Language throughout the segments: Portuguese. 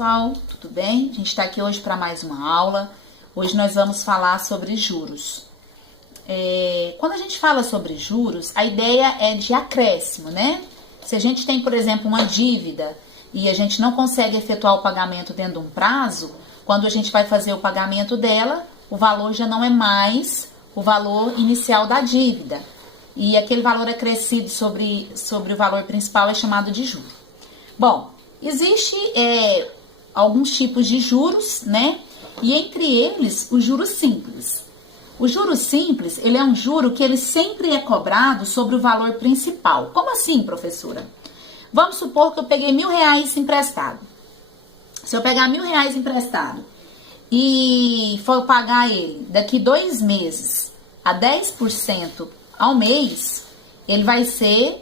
Pessoal, tudo bem? A gente está aqui hoje para mais uma aula. Hoje nós vamos falar sobre juros. Quando a gente fala sobre juros, a ideia é de acréscimo, né? Se a gente tem, por exemplo, uma dívida e a gente não consegue efetuar o pagamento dentro de um prazo, quando a gente vai fazer o pagamento dela, o valor já não é mais o valor inicial da dívida. E aquele valor acrescido sobre o valor principal é chamado de juro. Bom, existe alguns tipos de juros, né? E entre eles, o juro simples. O juro simples, ele é um juro que ele sempre é cobrado sobre o valor principal. Como assim, professora? Vamos supor que eu peguei R$1.000 emprestado. Se eu pegar R$1.000 emprestado e for pagar ele daqui 2 meses a 10% ao mês, ele vai ser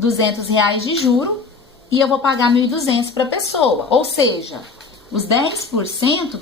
R$200 de juro e eu vou pagar 1.200 para a pessoa. Ou seja, os 10%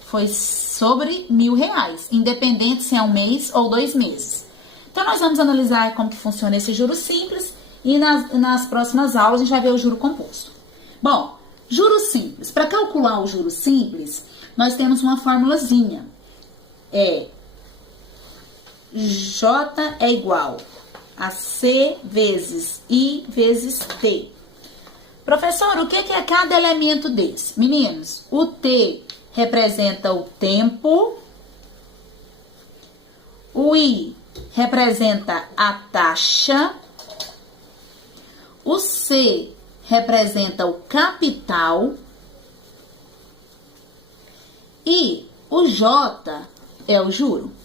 foi sobre R$1.000, independente se é 1 mês ou 2 meses. Então, nós vamos analisar como que funciona esse juro simples e nas próximas aulas a gente vai ver o juro composto. Bom, juro simples. Para calcular o juro simples, nós temos uma formulazinha. J é igual a C vezes I vezes T. Professor, o que é cada elemento desse? Meninos, o T representa o tempo, o I representa a taxa, o C representa o capital e o J é o juro.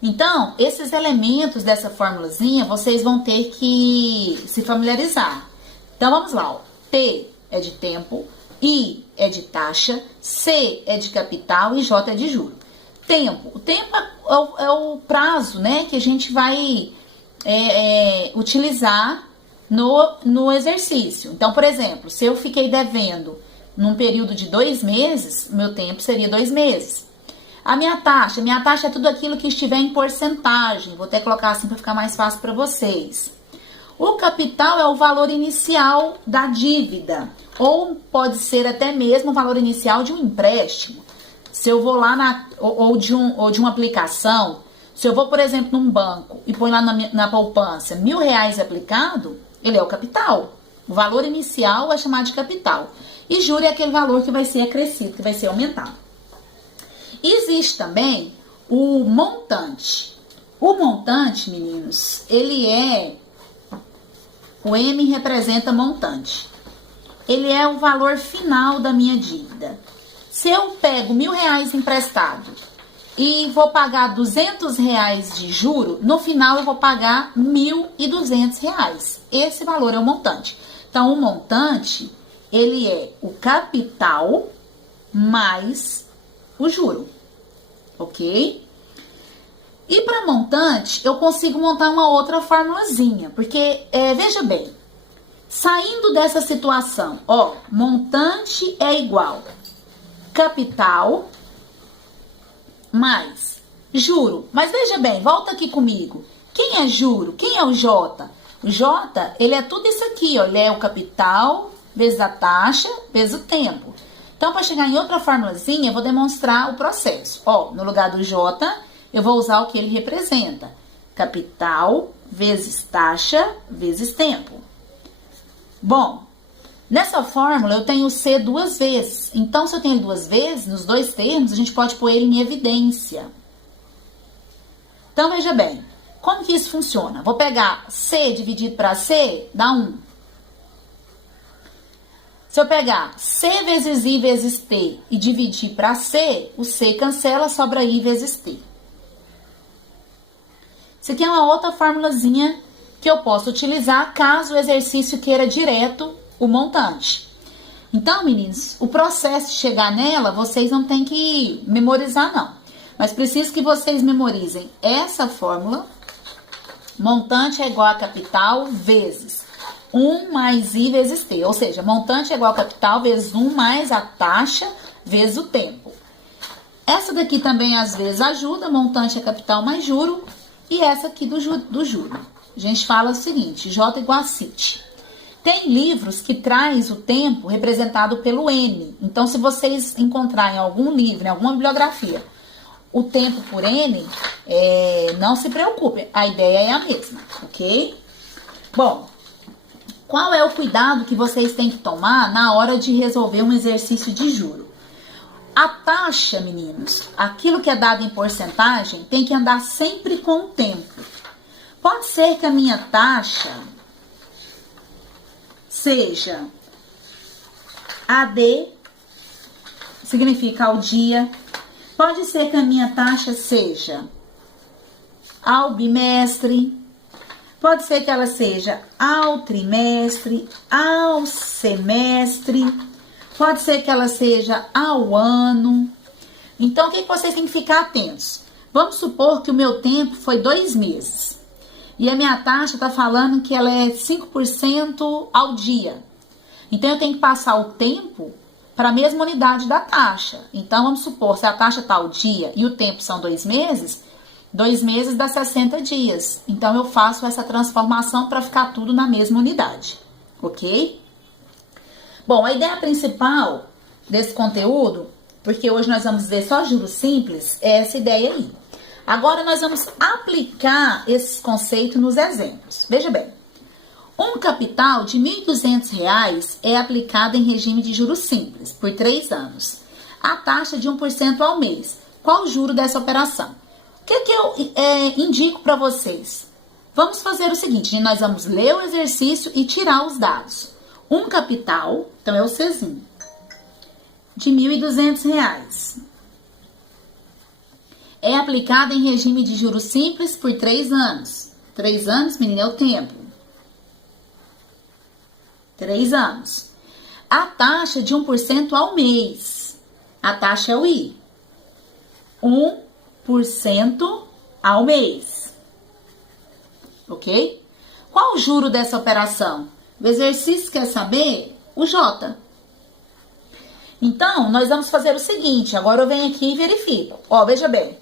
Então, esses elementos dessa formulazinha, vocês vão ter que se familiarizar. Então, vamos lá. Ó. T é de tempo, I é de taxa, C é de capital e J é de juro. Tempo. O tempo é o prazo, né, que a gente vai utilizar no exercício. Então, por exemplo, se eu fiquei devendo num período de 2 meses, meu tempo seria 2 meses. A minha taxa é tudo aquilo que estiver em porcentagem. Vou até colocar assim para ficar mais fácil para vocês. O capital é o valor inicial da dívida, ou pode ser até mesmo o valor inicial de um empréstimo. Se eu vou lá ou de uma aplicação, se eu vou, por exemplo, num banco e põe lá na poupança R$1.000 aplicado, ele é o capital. O valor inicial é chamado de capital. E juro é aquele valor que vai ser acrescido, que vai ser aumentado. Existe também o montante. O montante, meninos, o M representa montante. Ele é o valor final da minha dívida. Se eu pego R$1.000 emprestado e vou pagar R$200 de juro, no final eu vou pagar R$1.200. Esse valor é o montante. Então, o montante, ele é o capital mais o juro, ok? E para montante, eu consigo montar uma outra formulazinha, porque, veja bem, saindo dessa situação, ó, montante é igual capital mais juro. Mas veja bem, volta aqui comigo. Quem é juro? Quem é o J? O J, ele é tudo isso aqui, ó, ele é o capital vezes a taxa vezes o tempo. Então, para chegar em outra formulazinha, eu vou demonstrar o processo. Ó, no lugar do J, eu vou usar o que ele representa. Capital vezes taxa vezes tempo. Bom, nessa fórmula eu tenho o C 2 vezes. Então, se eu tenho ele 2 vezes, nos 2 termos, a gente pode pôr ele em evidência. Então, veja bem, como que isso funciona? Vou pegar C dividido para C, dá 1. Se eu pegar C vezes I vezes T e dividir para C, o C cancela, sobra I vezes T. Isso aqui é uma outra formulazinha que eu posso utilizar caso o exercício queira direto o montante. Então, meninos, o processo de chegar nela, vocês não tem que memorizar, não. Mas preciso que vocês memorizem essa fórmula. Montante é igual a capital vezes 1 mais I vezes T, ou seja, montante é igual a capital vezes 1 mais a taxa vezes o tempo. Essa daqui também às vezes ajuda, montante é capital mais juro, e essa aqui do juro. A gente fala o seguinte, J igual a CIT. Tem livros que traz o tempo representado pelo N. Então, se vocês encontrarem em algum livro, em alguma bibliografia, o tempo por N, não se preocupe, a ideia é a mesma, ok? Bom, qual é o cuidado que vocês têm que tomar na hora de resolver um exercício de juro? A taxa, meninos, aquilo que é dado em porcentagem, tem que andar sempre com o tempo. Pode ser que a minha taxa seja AD, significa ao dia. Pode ser que a minha taxa seja ao bimestre. Pode ser que ela seja ao trimestre, ao semestre. Pode ser que ela seja ao ano. Então, o que vocês têm que ficar atentos? Vamos supor que o meu tempo foi 2 meses. E a minha taxa está falando que ela é 5% ao dia. Então, eu tenho que passar o tempo para a mesma unidade da taxa. Então, vamos supor, se a taxa está ao dia e o tempo são 2 meses, 2 meses dá 60 dias. Então, eu faço essa transformação para ficar tudo na mesma unidade. Ok? Bom, a ideia principal desse conteúdo, porque hoje nós vamos ver só juros simples, é essa ideia aí. Agora nós vamos aplicar esses conceitos nos exemplos. Veja bem, um capital de R$ 1.200 é aplicado em regime de juros simples por 3 anos. A taxa de 1% ao mês. Qual o juro dessa operação? O que eu indico para vocês? Vamos fazer o seguinte, nós vamos ler o exercício e tirar os dados. Um capital, então é o Czinho, de R$ 1.200. É aplicado em regime de juros simples por 3 anos. 3 anos, menina, é o tempo. 3 anos. A taxa de 1% ao mês. A taxa é o I. 1% ao mês. Ok? Qual o juro dessa operação? O exercício quer saber o J. Então, nós vamos fazer o seguinte. Agora eu venho aqui e verifico. Ó, veja bem.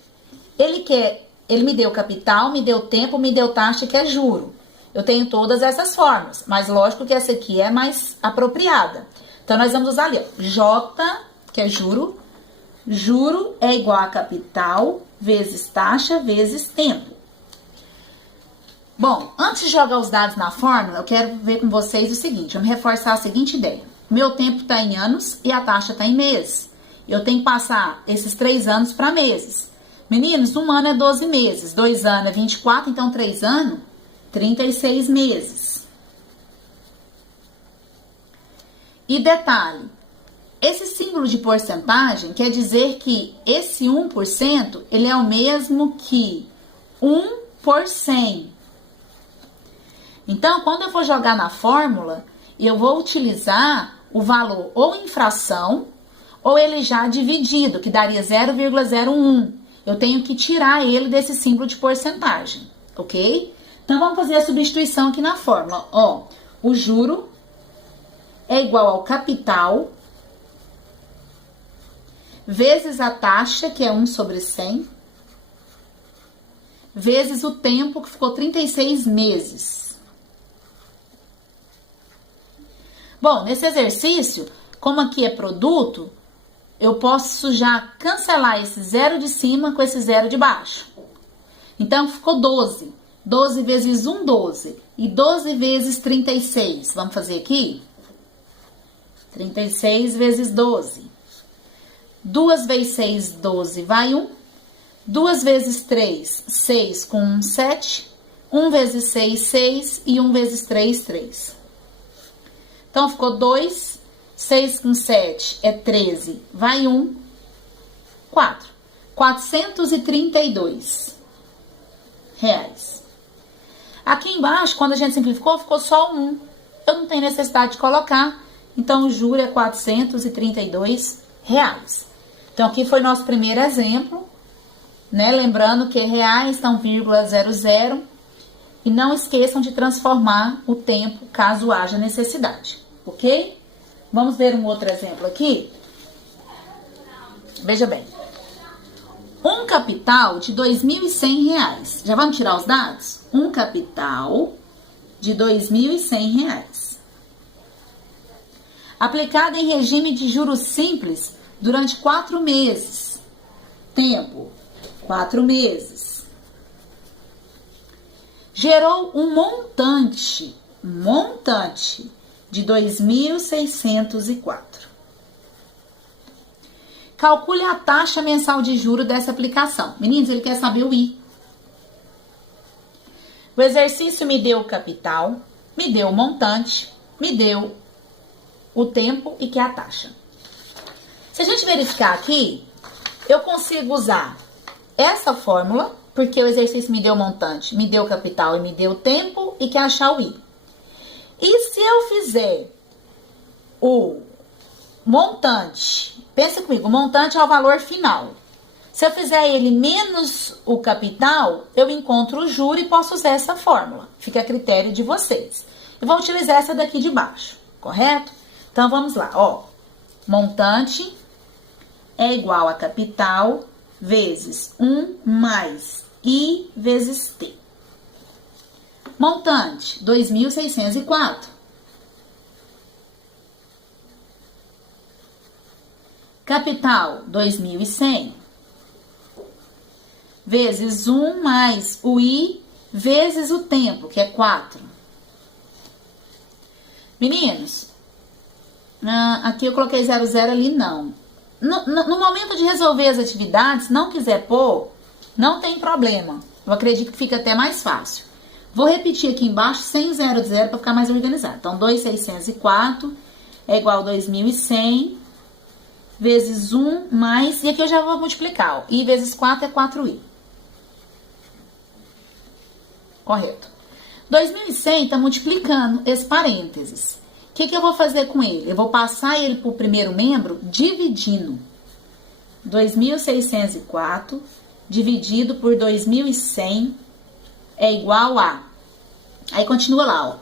Ele me deu capital, me deu tempo, me deu taxa, que é juro. Eu tenho todas essas formas, mas lógico que essa aqui é mais apropriada. Então, nós vamos usar ali, ó, J, que é juro. Juro é igual a capital vezes taxa vezes tempo. Bom, antes de jogar os dados na fórmula, eu quero ver com vocês o seguinte, vamos reforçar a seguinte ideia. Meu tempo está em anos e a taxa está em meses. Eu tenho que passar esses 3 anos para meses. Meninos, 1 ano é 12 meses, 2 anos é 24, então 3 anos, 36 meses. E detalhe, esse símbolo de porcentagem quer dizer que esse 1%, ele é o mesmo que 1 por 100. Então, quando eu for jogar na fórmula, eu vou utilizar o valor ou em fração, ou ele já dividido, que daria 0,01. Eu tenho que tirar ele desse símbolo de porcentagem, ok? Então, vamos fazer a substituição aqui na fórmula. Ó, o juro é igual ao capital vezes a taxa, que é 1 sobre 100, vezes o tempo, que ficou 36 meses. Bom, nesse exercício, como aqui é produto, eu posso já cancelar esse 0 de cima com esse 0 de baixo. Então, ficou 12. 12 vezes 1, 12. E 12 vezes 36. Vamos fazer aqui? 36 vezes 12. 2 vezes 6, 12, vai 1. 2 vezes 3, 6 com 1, 7. 1 vezes 6, 6. E 1 vezes 3, 3. Então, ficou 2. 6 com 7 é 13. Vai 1. 4. 432 reais. Aqui embaixo, quando a gente simplificou, ficou só 1. Eu não tenho necessidade de colocar. Então, o juro é 432 reais. Então, aqui foi nosso primeiro exemplo, né? Lembrando que reais está 1,00. E não esqueçam de transformar o tempo, caso haja necessidade, ok? Vamos ver um outro exemplo aqui? Veja bem. Um capital de R$ 2.100. Já vamos tirar os dados? Um capital de R$ 2.100. Aplicada em regime de juros simples durante 4 meses. Tempo, 4 meses. Gerou um montante de 2.604. Calcule a taxa mensal de juros dessa aplicação. Meninos, ele quer saber o I. O exercício me deu o capital, me deu o montante, me deu o tempo e que é a taxa. Se a gente verificar aqui, eu consigo usar essa fórmula, porque o exercício me deu o montante, me deu o capital e me deu o tempo e quer achar o I. E se eu fizer o montante, pensa comigo, o montante é o valor final. Se eu fizer ele menos o capital, eu encontro o juro e posso usar essa fórmula. Fica a critério de vocês. Eu vou utilizar essa daqui de baixo, correto? Então, vamos lá, ó. Montante é igual a capital vezes 1 mais I vezes T. Montante, 2.604. Capital, 2.100. Vezes 1 mais o I vezes o tempo, que é 4. Meninos, aqui eu coloquei 00 ali, não. No momento de resolver as atividades, não quiser pôr, não tem problema. Eu acredito que fica até mais fácil. Vou repetir aqui embaixo sem 0 para ficar mais organizado. Então, 2.604 é igual a 2.100 vezes 1 mais... E aqui eu já vou multiplicar. Ó, I vezes 4 é 4I. Correto. 2.100 está multiplicando esse parênteses. O que eu vou fazer com ele? Eu vou passar ele para o primeiro membro dividindo. 2.604 dividido por 2.100 é igual a... Aí continua lá, ó.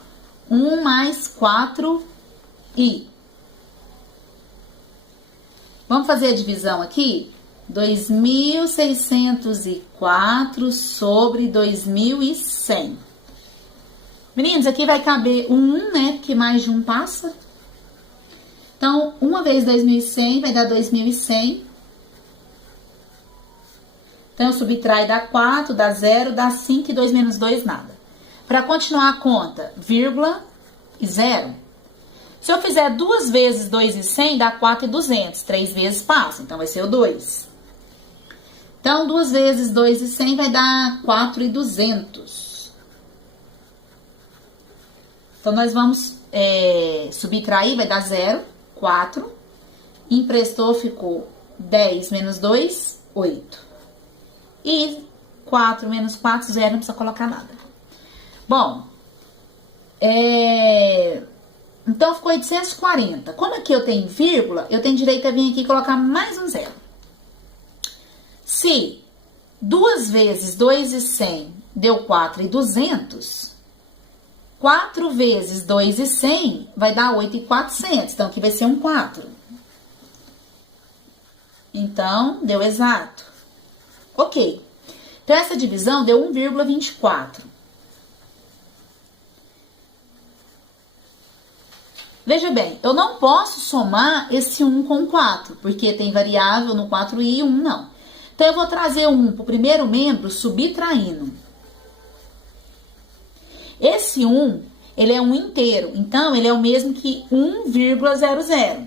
1 mais 4i. Vamos fazer a divisão aqui? 2.604 sobre 2.100. Meninos, aqui vai caber o 1, né? Porque mais de 1 passa. Então, 1 vezes 2.100 vai dar 2.100. Então, eu subtrai, dá 4, dá 0, dá 5 e 2 menos 2, nada. Para continuar a conta, vírgula e 0. Se eu fizer 2 vezes 2.100, dá 4.200. 3 vezes passa, então vai ser o 2. Então, 2 vezes 2.100 vai dar 4.200. Então, nós vamos subtrair, vai dar 0, 4. Emprestou, ficou 10 menos 2, 8. E 4 menos 4, 0, não precisa colocar nada. Bom, então ficou 840. Como aqui eu tenho vírgula, eu tenho direito a vir aqui e colocar mais um 0. Se 2 vezes 2.100 deu 4.200, 4 vezes 2.100 vai dar 8.400. Então, aqui vai ser um 4. Então, deu exato. Ok. Então, essa divisão deu 1,24. Veja bem, eu não posso somar esse 1 com 4, porque tem variável no 4i e 1 não. Então, eu vou trazer 1 para o primeiro membro subtraindo. Esse 1, ele é um inteiro, então ele é o mesmo que 1,00.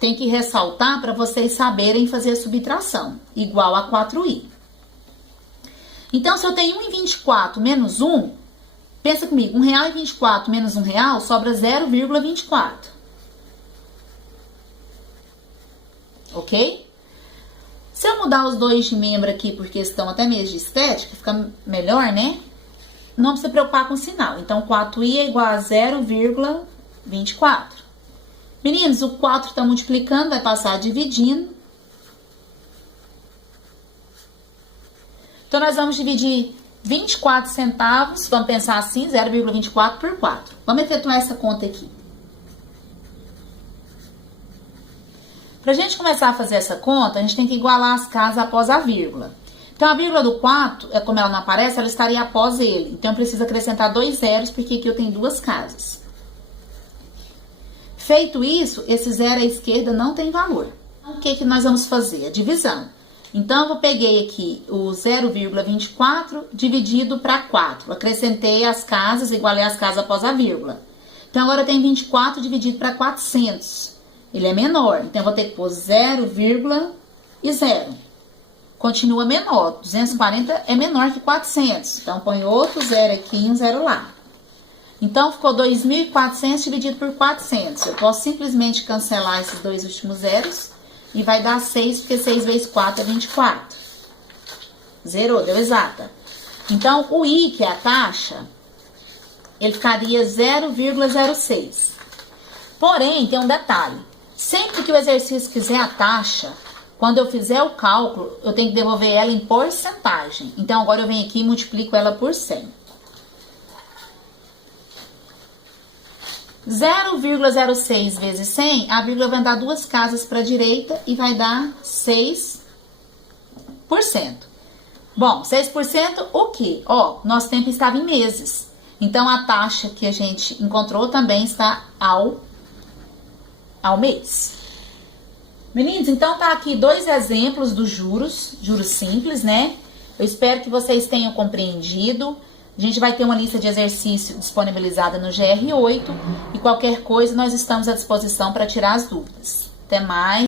Tem que ressaltar para vocês saberem fazer a subtração, igual a 4i. Então, se eu tenho 1,24 menos 1, pensa comigo, R$1,24 menos R$1 sobra 0,24. Ok? Se eu mudar os dois de membro aqui por questão até mesmo de estética, fica melhor, né? Não precisa preocupar com o sinal. Então, 4i é igual a 0,24. Meninos, o 4 está multiplicando, vai passar dividindo. Então, nós vamos dividir 24 centavos, vamos pensar assim, 0,24 por 4. Vamos efetuar essa conta aqui. Para a gente começar a fazer essa conta, a gente tem que igualar as casas após a vírgula. Então, a vírgula do 4, como ela não aparece, ela estaria após ele. Então, eu preciso acrescentar 2 zeros, porque aqui eu tenho 2 casas. Feito isso, esse zero à esquerda não tem valor. O que nós vamos fazer? A divisão. Então, eu peguei aqui o 0,24 dividido para 4. Acrescentei as casas, igualei as casas após a vírgula. Então, agora eu tenho 24 dividido para 400. Ele é menor, então eu vou ter que pôr 0,0. Continua menor, 240 é menor que 400. Então, põe outro zero aqui e um zero lá. Então, ficou 2.400 dividido por 400. Eu posso simplesmente cancelar esses dois últimos zeros. E vai dar 6, porque 6 vezes 4 é 24. Zerou, deu exata. Então, o I, que é a taxa, ele ficaria 0,06. Porém, tem um detalhe. Sempre que o exercício quiser a taxa, quando eu fizer o cálculo, eu tenho que devolver ela em porcentagem. Então, agora eu venho aqui e multiplico ela por 100. 0,06 vezes 100, a vírgula vai dar duas casas para a direita e vai dar 6%. Bom, 6% o quê? Ó, nosso tempo estava em meses. Então, a taxa que a gente encontrou também está ao mês. Meninos, então tá aqui dois exemplos dos juros simples, né? Eu espero que vocês tenham compreendido. A gente vai ter uma lista de exercício disponibilizada no GR8 e qualquer coisa nós estamos à disposição para tirar as dúvidas. Até mais!